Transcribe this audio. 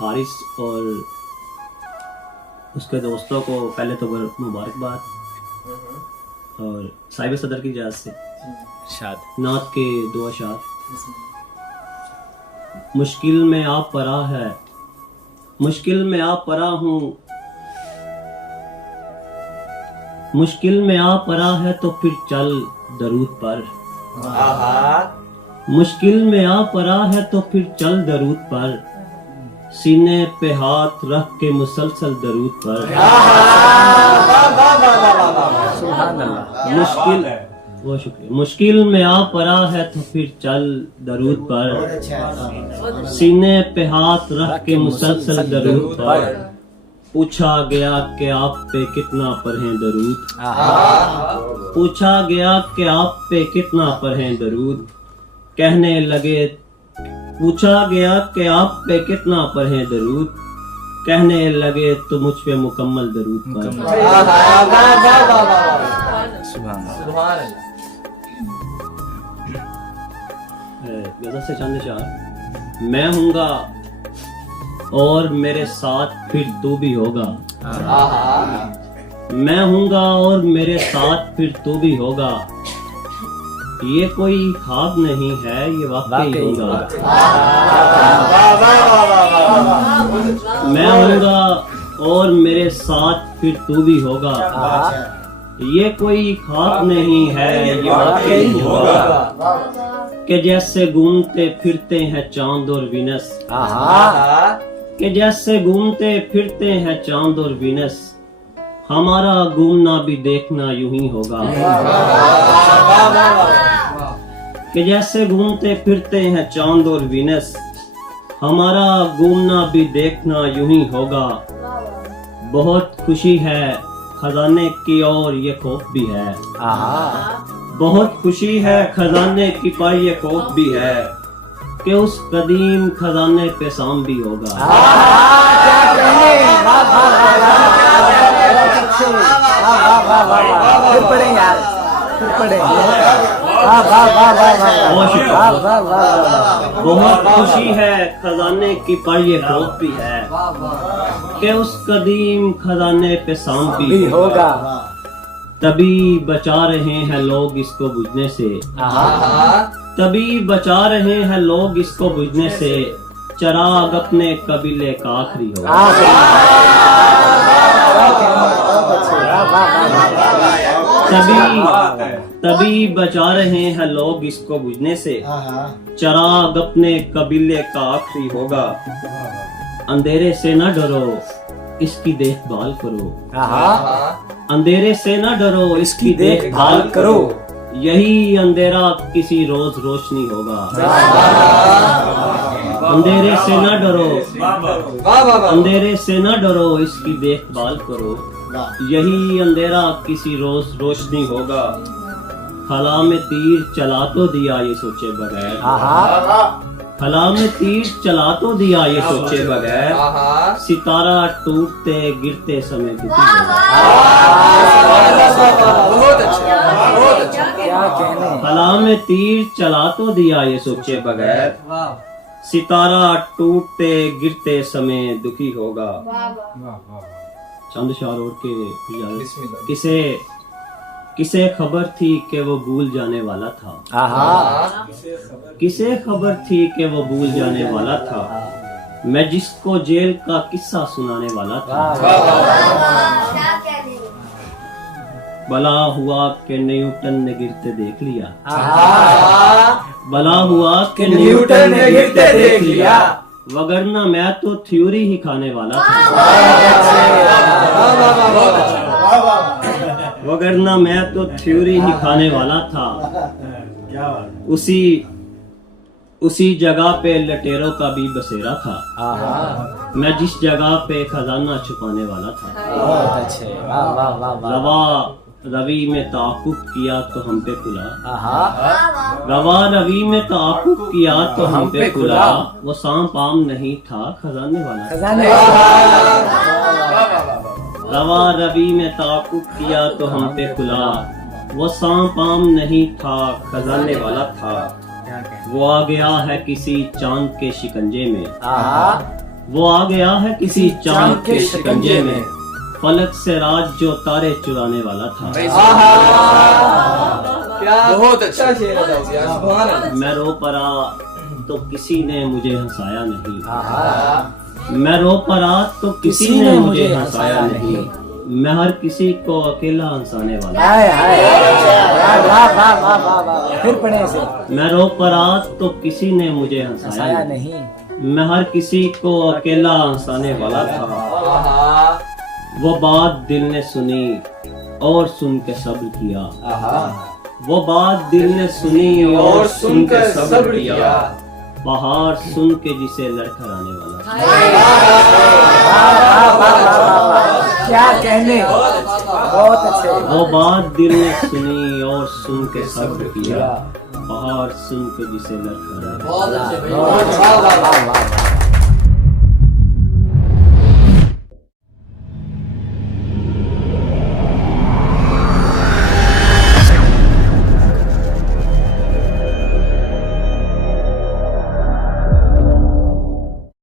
हारिस और उसके दोस्तों को पहले तो मुबारकबाद और साहिब सदर की इजाज़त से नात के दो अशार। मुश्किल में आप परा है, मुश्किल में आप परा हूँ, मुश्किल में आ परा है तो फिर चल दरूद पर। मुश्किल में आ परा है तो फिर चल दरूद पर, सीने पे हाथ रख के मुसलसल दरूद पर। मुश्किल वो शुक्रिया। मुश्किल में आ परा है तो फिर चल दरूद पर, सीने पे हाथ रख के मुसलसल दरूद पर। पूछा गया कि आप पे कितना पढ़ें दरूद, पूछा गया कि आप पे कितना पढ़ें दरूद, कहने लगे पूछा गया कि आप पे कितना पढ़ें दरूद, कहने लगे तो मुझ पे मुकम्मल दरूद पर। गज़ल से चंद अशार। मैं हूँगा और मेरे साथ फिर तू भी होगा, मैं हूँगा और मेरे साथ फिर तू भी होगा, ये कोई ख्वाब नहीं है ये वाकई होगा। मैं हूँगा और मेरे साथ फिर तू भी होगा, ये कोई ख्वाब नहीं है ये वाकई होगा। कि जैसे घूमते फिरते हैं चांद और विनस, कि जैसे घूमते फिरते हैं चांद और विनस, हमारा घूमना भी देखना यूं ही होगा। कि जैसे घूमते फिरते हैं चांद और विनस, हमारा घूमना भी देखना यूं ही होगा। बहुत खुशी है खजाने की और ये खौफ भी है, बहुत खुशी है खजाने की पर ये खौफ भी है, कि उस कदीम खजाने पे शाम भी होगा। बहुत खुशी है खजाने की पर ये खौफ भी है, कि उस कदीम खजाने पे शाम भी होगा। तभी बचा रहे हैं लोग इसको बुझने से, तभी बचा रहे हैं लोग इसको बुझने से, चराग अपने कबीले का आखिरी होगा। तभी बचा रहे हैं लोग इसको बुझने से, चराग अपने कबीले का आखिरी होगा। अंधेरे से न डरो इसकी देखभाल करो, अंधेरे से न डरो इसकी देखभाल करो, यही अंधेरा किसी रोज रोशनी होगा। अंधेरे से न डरो, अंधेरे से न डरो इसकी देखभाल करो, यही अंधेरा किसी रोज रोशनी होगा। खला में तीर चला तो दिया ये सोचे बगैर, खला में तीर चला तो दिया ये सोचे बगैर, सितारा टूटते गिरते समय दुखी होगा। खला में तीर चला तो दिया ये सोचे बगैर, सितारा टूटते गिरते समय दुखी होगा। चंद शार और के किसे खबर थी कि वो भूल जाने वाला था, किसे खबर थी कि वो भूल जाने वाला था, मैं जिसको जेल का किस्सा सुनाने वाला था। भला हुआ कि न्यूटन ने गिरते देख लिया, भला हुआ कि न्यूटन ने गिरते देख लिया, वगरना मैं तो थ्योरी ही खाने वाला था। वगरना मैं तो थ्योरी ही खाने वाला था। उसी जगह पे लटेरों का भी बसेरा था, मैं जिस जगह पे खजाना छुपाने वाला था। रवि में ताकुब किया तो हम पे खुला, रवा रवि में ताकुब किया तो हम पे खुला, वो सांप आम नहीं था खजाने वाला। रवा रवि में ताकुब किया तो हम पे खुला, वो सांप आम नहीं था खजाने वाला था। वो आ गया है किसी चांद के शिकंजे में, वो आ गया है किसी चांद के शिकंजे में, फलक से राज जो तारे चुराने वाला था। बहुत अच्छा शेर है यार, सुभान अल्लाह। मैं रो पड़ा तो किसी ने मुझे हंसाया नहीं, मैं रो पड़ा तो किसी ने मुझे हंसाया नहीं, मैं हर किसी को अकेला हंसाने वाला। फिर पढ़े से। मैं रो पड़ा तो किसी ने मुझे हंसाया नहीं, मैं हर किसी को अकेला हंसाने वाला था। वो बात दिल ने सुनी और सुन के सब्र किया, वो बात दिल ने सुनी और सुन के सब्र किया, पहाड़ सुन के जिसे लड़खड़ आने वाला। क्या कहने, बहुत अच्छे। वो बात दिल ने सुनी और सुन के सब्र किया, पहाड़ सुन के जिसे लड़खड़ आने वाला। बहुत अच्छे भाई।